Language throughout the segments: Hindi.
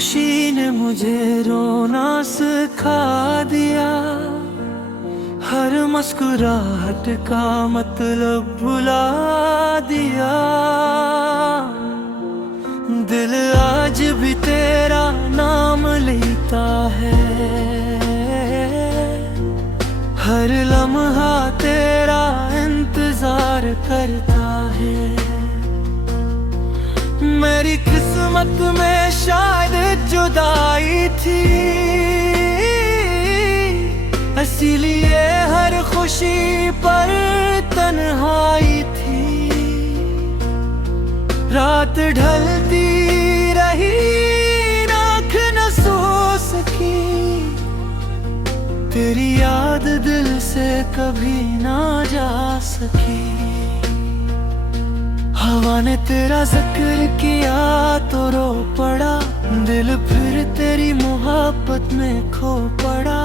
खुशी ने मुझे रोना सिखा दिया, हर मुस्कुराहट का मतलब भुला दिया। दिल आज भी तेरा नाम लेता है, हर लम्हा तेरा इंतजार करता है। मेरी किस्मत में शायद जुदाई थी, इसीलिए हर खुशी पर तन्हाई थी। रात ढलती रही, आँख न सो सकी, तेरी याद दिल से कभी ना जा सकी। हवा ने तेरा जिक्र किया तो रो पड़ा, दिल फिर तेरी मोहब्बत में खो पड़ा।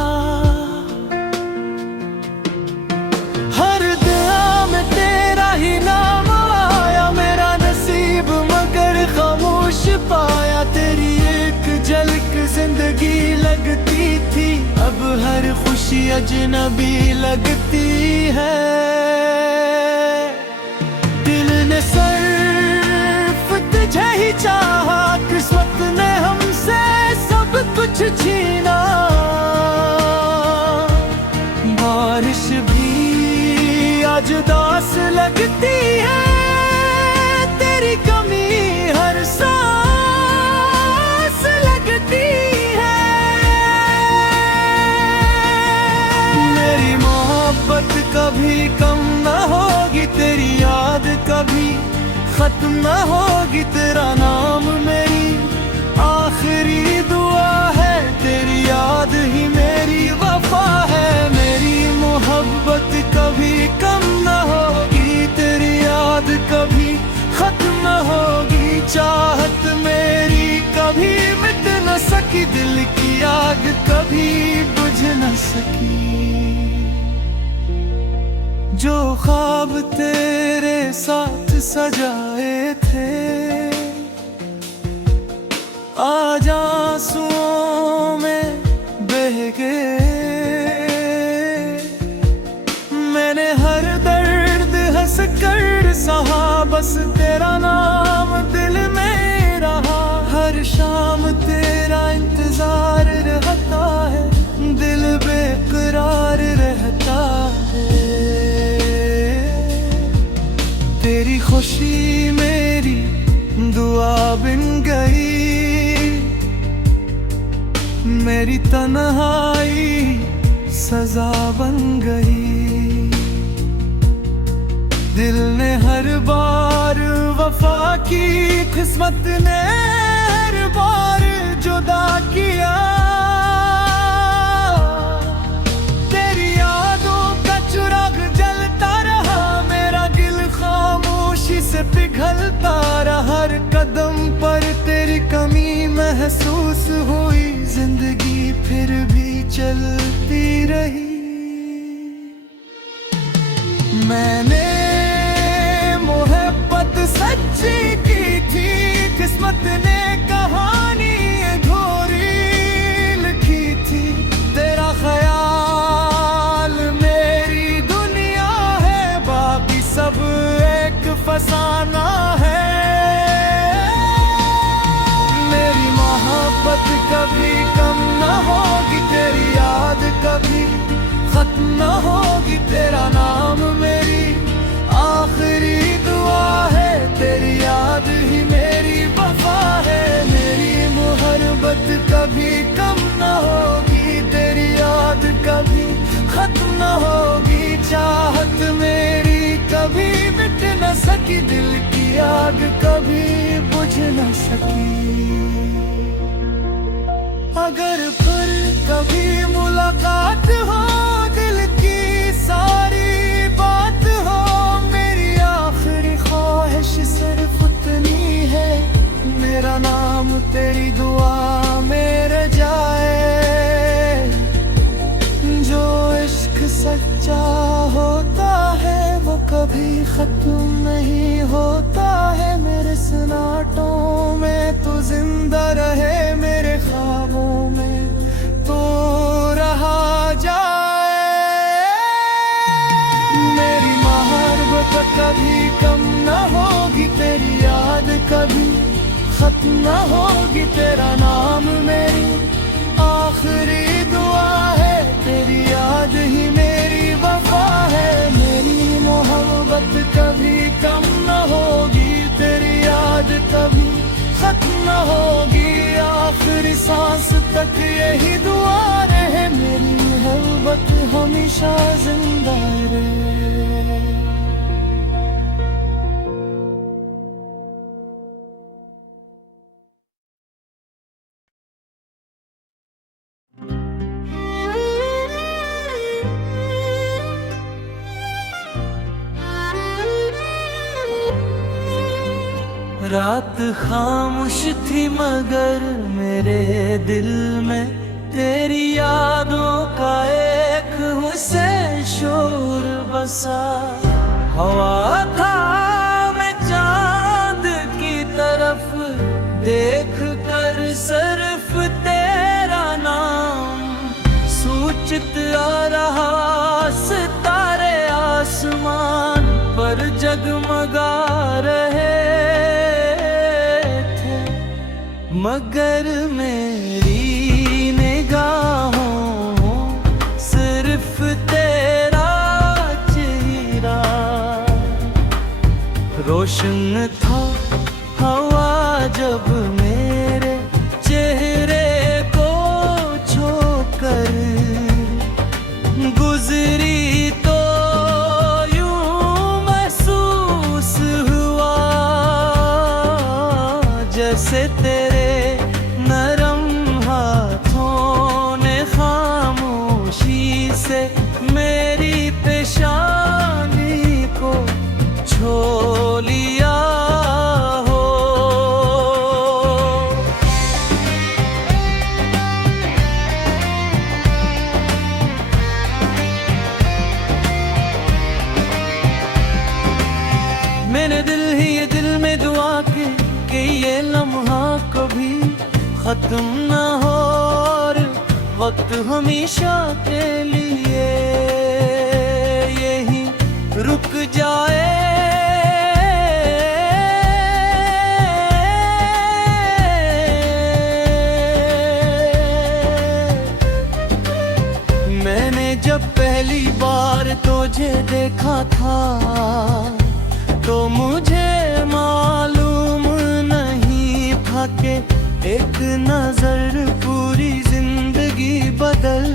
हर दुआ में तेरा ही नाम आया, मेरा नसीब मगर खामोश पाया। तेरी एक झलक जिंदगी लगती थी, अब हर खुशी अजनबी लगती है। सिर्फ तुझे ही चाहा, किस्मत ने हमसे सब कुछ छीना। बारिश भी आज उदास लगती है, तेरी कमी हर सांस लगती है। मेरी मोहब्बत कभी कम न होगी, तेरी याद कभी खत्म न होगी। तेरा नाम मेरी आखिरी दुआ है, तेरी याद ही मेरी वफा है। मेरी मोहब्बत कभी कम न होगी, तेरी याद कभी खत्म न होगी। चाहत मेरी कभी मिट न सकी, दिल की आग कभी बुझ न सकी। जो ख्वाब तेरे साथ सजाए थे, आज आंसुओं में बह गए। मैंने हर दर्द हंस कर सहा, बस तेरा नाम दिल में रहा। हर शाम तेरा इंतजार रहता है, दिल बेकरार रहता है। तेरी खुशी मेरी दुआ बिन गई, मेरी तन्हाई सजा बन गई। दिल ने हर बार वफा की, किस्मत ने हर बार जुदा किया। तेरी यादों का चिराग जलता रहा, मेरा दिल खामोशी से पिघलता रहा। हर कदम पर तेरी कमी महसूस हुई, जिंदगी फिर भी चलती रही। मैंने मोहब्बत सच्ची की थी, किस्मत ने कहानी अधूरी लिखी थी। तेरा ख्याल मेरी दुनिया है, बाकी सब एक फसाना है। मेरी मोहब्बत कभी कम न होगी, तेरी याद कभी खत्म न होगी। तेरा नाम मेरी आखिरी दुआ है, तेरी याद ही मेरी वफा है। मेरी मोहब्बत कभी कम न होगी, तेरी याद कभी खत्म न होगी। चाहत मेरी कभी मिट न सकी, दिल की आग कभी बुझ न सकी। अगर फिर कभी मुलाकात हो, दिल की सारी बात हो, मेरी आखिरी ख्वाहिश सिर्फ उतनी है, मेरा नाम तेरी दुआ में रह जाए। जो इश्क सच्चा होता है वो कभी खत्म नहीं होता है। मेरे सनाटों में तो जिंदा रहे मेरे खत्म होगी तेरा नाम मेरी आखिरी दुआ है तेरी याद ही मेरी वफा है मेरी मोहब्बत कभी कम न होगी तेरी याद कभी खत्म न होगी आखिरी सांस तक यही दुआ रहे मेरी मोहब्बत हमेशा जिंदा रहे। रात खामोश थी मगर मेरे दिल में तेरी यादों का एक हुस्न शोर बसा हवा था मैं चांद की तरफ देख कर सिर्फ तेरा नाम सूचित आ रहा सितारे आसमान पर जगमगा रहे मगर मेरी निगाहों सिर्फ तेरा चेहरा रोशन था हवा जब मेरे चेहरे को छोकर गुजरी तो यूं महसूस हुआ जैसे तेरे से मेरी पेशानी को छू लिया हो। मैंने दिल ही ये दिल में दुआ की कि ये लम्हा कभी खत्म ना हो वक्त हमेशा के लिए यही रुक जाए मैंने जब पहली बार तुझे देखा था तो मुझे मालूम नहीं था कि एक नजर पूरी जिंदगी बदल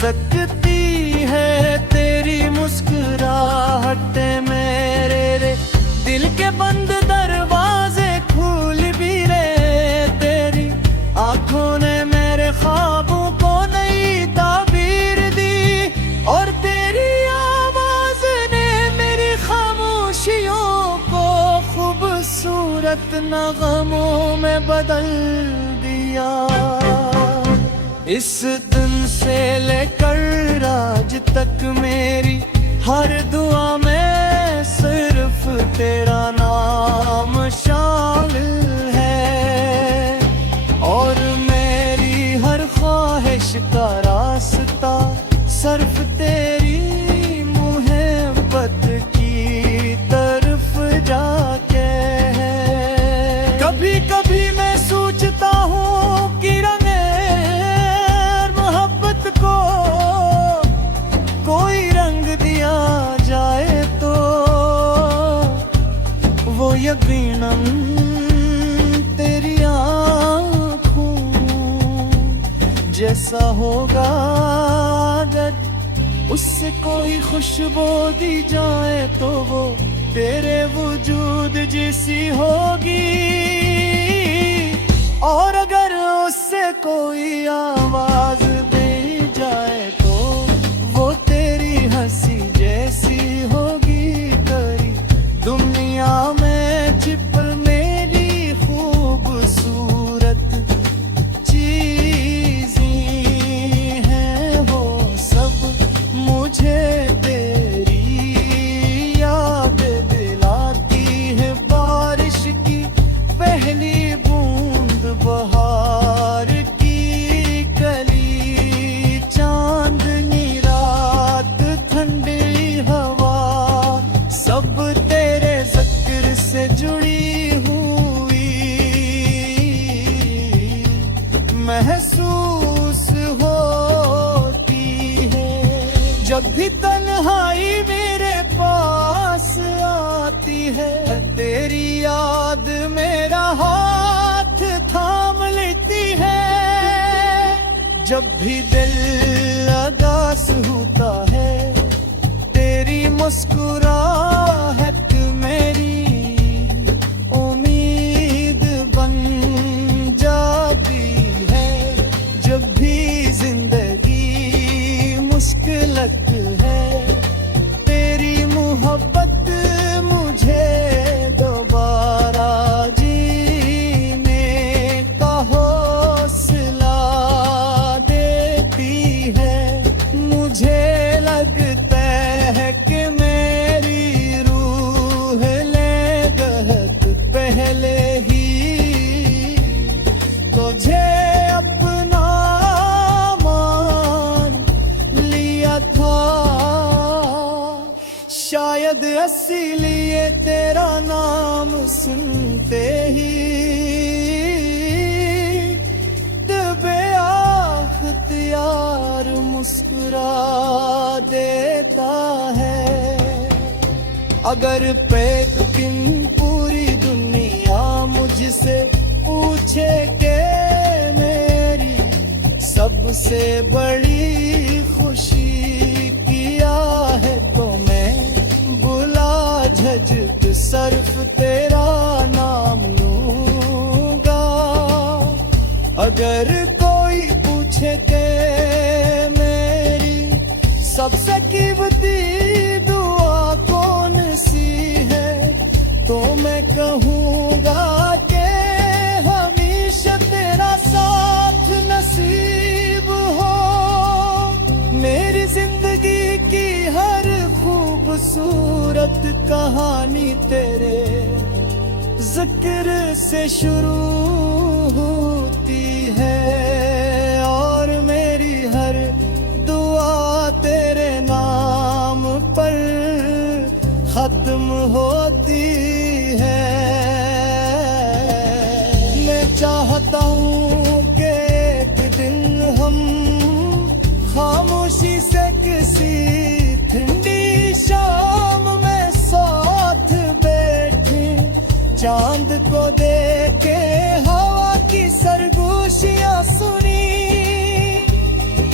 सकती है तेरी मुस्कुराहट मेरे रे दिल के बंद दरवाजे खोल भी रहे तेरी आंखों ने मेरे ख्वाबों को नई ताबीर दी और तेरी आवाज ने मेरी खामोशियों को खूबसूरत नगमों में बदल दिया। इस दिन से लेकर आज तक मेरी हर दुआ में सिर्फ तेरा नाम शामिल है और मेरी हर ख्वाहिश का रास्ता सिर्फ तेरी मोहब्बत की तरफ जाके है। कभी कभी मैं सोचता हूँ कि कोई रंग दिया जाए तो वो यकीनन तेरी आँखों जैसा होगा अगर उससे कोई खुशबू दी जाए तो वो तेरे वजूद जैसी होगी और अगर उससे कोई आवाज दी जाए तो वो तेरी हंसी जैसी होगी तेरी दुनिया में छिप मेरी खूबसूरत चीज़ें हैं वो सब मुझे तेरी याद दिलाती है बारिश की पहली बूंद बहार की कली महसूस होती है। जब भी तन्हाई मेरे पास आती है, तेरी याद मेरा हाथ थाम लेती है। जब भी दिल उदास होता है, तेरी मुस्कुराहट मेरी उम्मीद बन जाती है। जब भी जिंदगी मुश्किल लगती है, तेरी मोहब्बत मुझे दोबारा जीने का हौसला देती है। मुझे लगता है कि मेरी रूह ले गहत पहले ही तुझे अपना मान लिया था। शायद इसीलिए तेरा नाम सुनते ही बेअख्तियार मुस्कुरा देता है। अगर एक दिन पूरी दुनिया मुझसे पूछे कि मेरी सबसे बड़ी खुशी किया है, तो मैं बुला झझक सिर्फ तेरा नाम लूंगा। अगर कोई पूछे कि मेरी सबसे कीमती दुआ कौन सी है, तो मैं कहूँगा कि हमेशा तेरा साथ नसीब हो। मेरी जिंदगी की हर खूबसूरत कहानी तेरे जिक्र से शुरू होती है, और मेरी हर दुआ तेरे नाम पर खत्म होती है। मैं चाहता हूँ कि एक दिन हम खामोशी से किसी ठंडी शाम में साथ बैठे, चांद को देखे हवा की सरगोशियाँ सुनी,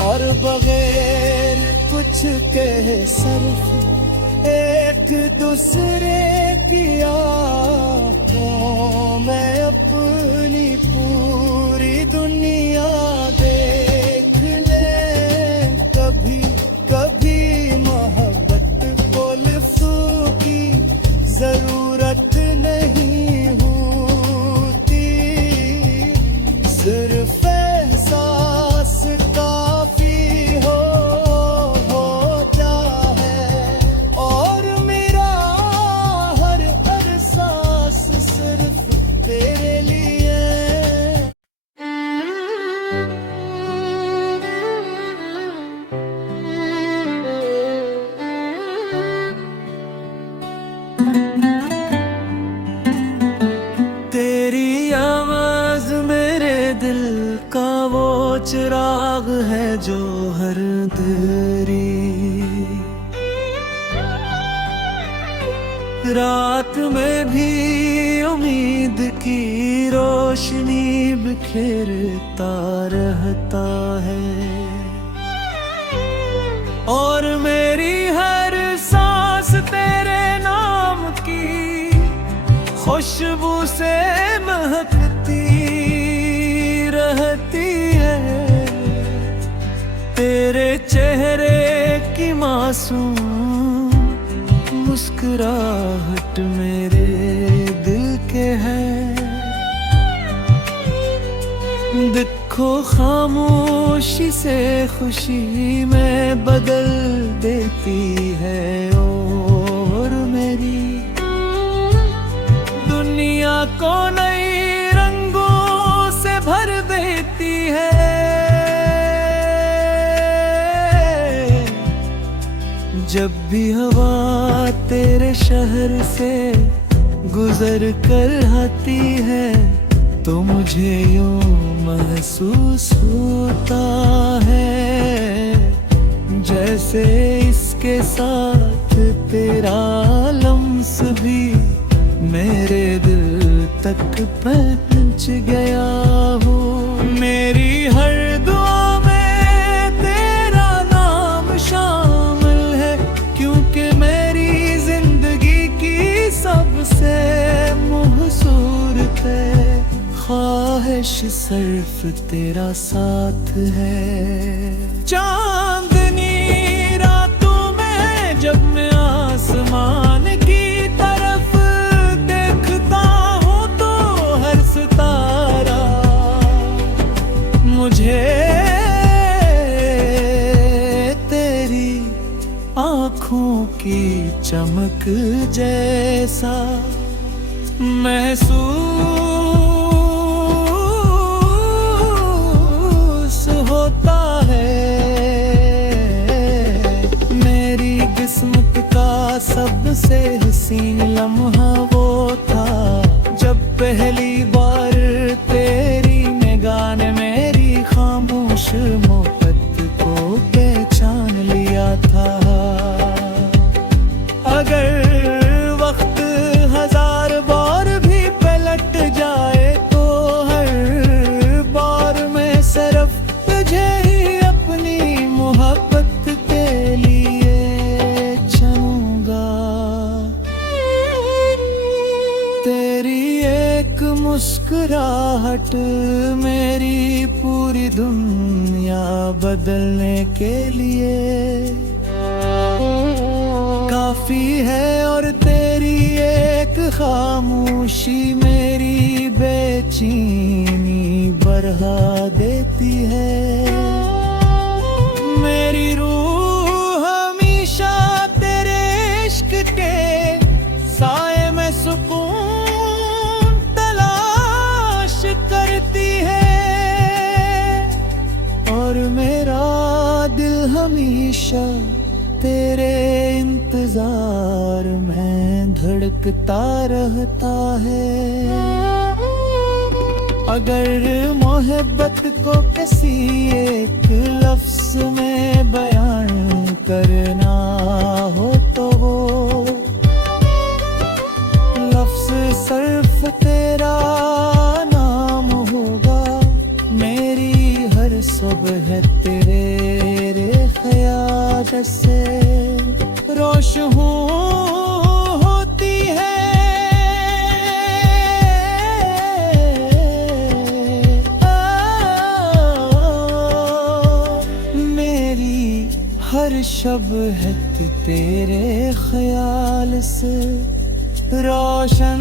और बगैर कुछ कहे सिर्फ एक दूसरे की आँखों में अपनी पूरी दुनिया देख ले। कभी कभी मोहब्बत को लफ्ज़ों की जरूरत नहीं होती, सिर्फ एहसास काफी होता है। और मेरा हर एहसास सिर्फ तेरे लिए। तेरी आवाज मेरे दिल का वो चिराग है जो हर देरी रात में भी उम्मीद की रोशनी बिखेरता रहता है। और मेरी हर सांस तेरे नाम की खुशबू से महकती रहती है। तेरे चेहरे की मासूम मुस्कुराहट मेरे दिल के है। देखो खामोशी से खुशी में बदल देती है, और मेरी दुनिया को नई रंगों से भर देती है। जब भी हवा तेरे शहर से गुजर कर आती है, तो मुझे यूं महसूस होता है जैसे इसके साथ तेरा लम्स भी मेरे दिल तक पहुंच गया हो। मेरी हर दुआ में तेरा नाम शामिल है, क्योंकि मेरी जिंदगी की सबसे खूबसूरत ख्वाहिश सिर्फ तेरा साथ है। चांदनी रातों में जब मैं आसमान की तरफ देखता हूँ तो हर सितारा मुझे तेरी आँखों की चमक जैसा महसूस होता है। मेरी किस्मत का सबसे हसीन लम्हा वो था जब पहली बार तेरी निगाह ने मेरी खामोश मोहब्बत को पहचान लिया था। अगर वक्त हजार बार भी पलट जाए तो हर बार मैं सिर्फ तुझे ही अपनी मोहब्बत के लिए चुनूंगा। तेरी एक मुस्कुराहट मेरी पूरी दुनिया बदलने के लिए काफी है, और तेरी एक खामोशी मेरी बेचैनी बढ़ा देती है। मेरी रूह हमेशा तेरे इश्क के साए में सुकून तलाश करती है, और मेरा दिल हमेशा तेरे इंतजार में धड़कता रहता है। अगर मोहब्बत को किसी एक लफ्ज में बयान करना हो तो वो लफ्ज सिर्फ तेरा नाम होगा। मेरी हर सुबह तेरे ख्याल से रोशन होती है। मेरी हर शब है तेरे ख्याल से रोशन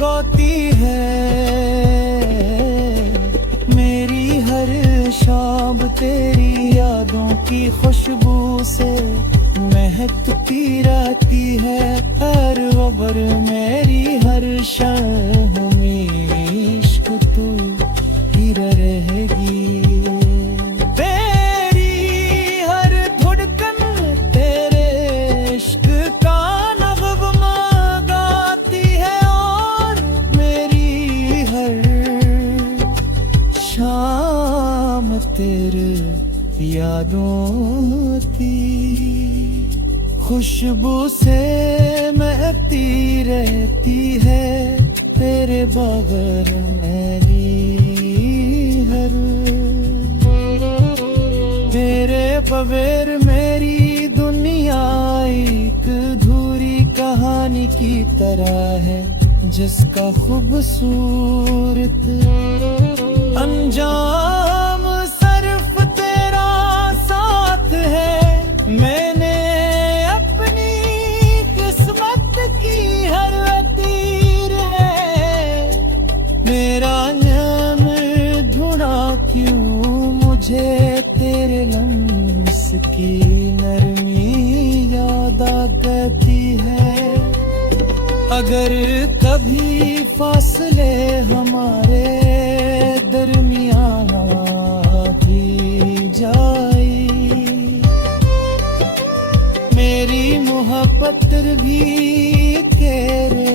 होती है। शाम तेरी यादों की खुशबू से महकती रहती है। हर वबर मेरी हर शाम इश्क तू ही रहेगी। तेरी हर धड़कन तेरे इश्क का नग़्मा गाती है, और मेरी हर शाम तेरे यादों की खुशबू से महकती रहती है। तेरे बगैर मेरी हर तेरे बगैर मेरी दुनिया एक अधूरी कहानी की तरह है, जिसका खूबसूरत अंजाम सिर्फ तेरा साथ है। मैंने अपनी किस्मत की हर लकीर है मेरा नाम ढूंढा, क्यों मुझे तेरे लम्स की नरमी याद आती है। अगर कभी फासले हमारे दरमियान भी जाए, मेरी मोहब्बत भी तेरे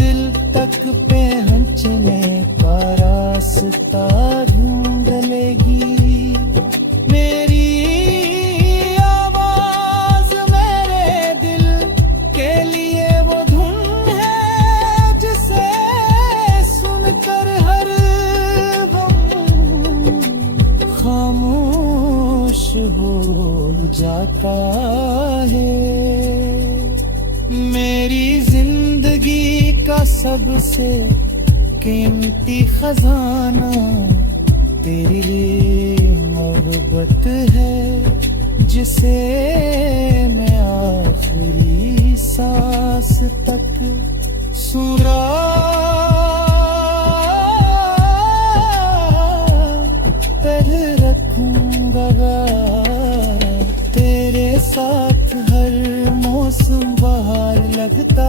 दिल तक आता है। मेरी जिंदगी का सबसे कीमती खजाना तेरी मोहब्बत है, जिसे मैं आखिरी सांस तक सुरा कर रखूंगा। तेरे साथ हर मौसम बाहर लगता